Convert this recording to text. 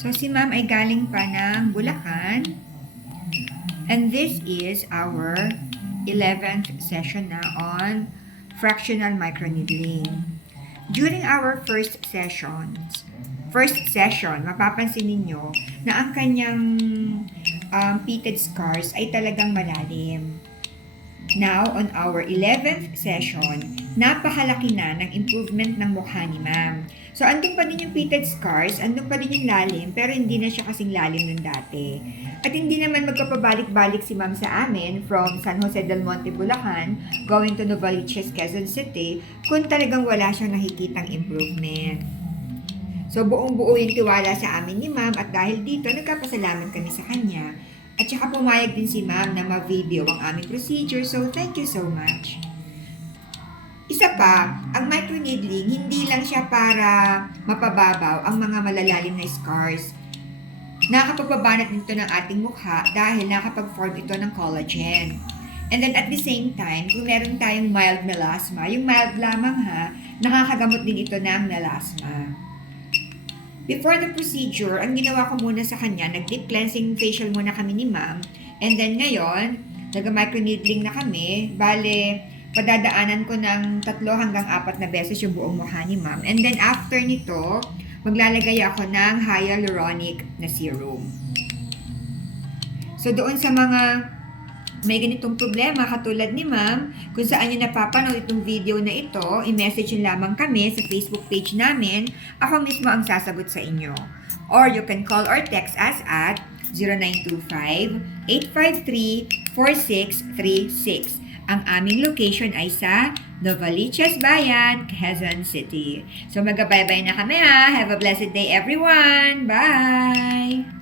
So, si ma'am ay galing pa ng Bulacan. And this is our 11th session na on fractional microneedling. During our first session, mapapansin ninyo na ang kanyang pitted scars ay talagang malalim. Now, on our 11th session, napakalaki na ng improvement ng mukha ni ma'am. So, andun pa din yung pitted scars, andun pa din yung lalim, pero hindi na siya kasing lalim nung dati. At hindi naman magpapabalik-balik si ma'am sa amin from San Jose del Monte, Bulacan, going to Novaliches, Quezon City, kung talagang wala siyang nakikitang improvement. So, buong-buo yung tiwala sa amin ni ma'am at dahil dito, nagkapasalamat kami sa kanya. At saka pumayag din si ma'am na ma-video ang aming procedure. So, thank you so much. Isa pa, ang microneedling, hindi lang siya para mapababaw ang mga malalalim na scars. Nakapagbabanat nito ng ating mukha dahil nakapag-form ito ng collagen. And then at the same time, kung meron tayong mild melasma, yung mild lamang ha, nakakagamot din ito ng melasma. Before the procedure, ang ginawa ko muna sa kanya, nag-deep cleansing facial muna kami ni ma'am. And then ngayon, nag-microneedling na kami. Bale, padadaanan ko ng 3 hanggang 4 na beses yung buong mukha ni ma'am. And then after nito, maglalagay ako ng hyaluronic na serum. So doon sa mga may ganitong problema katulad ni ma'am, kung saan nyo napapanood itong video na ito, i-message nyo lamang kami sa Facebook page namin. Ako mismo ang sasagot sa inyo. Or you can call or text us at 0925-853-4636. Ang aming location ay sa Novaliches Bayan, Quezon City. So mag-bye-bye na kami ha. Have a blessed day everyone. Bye!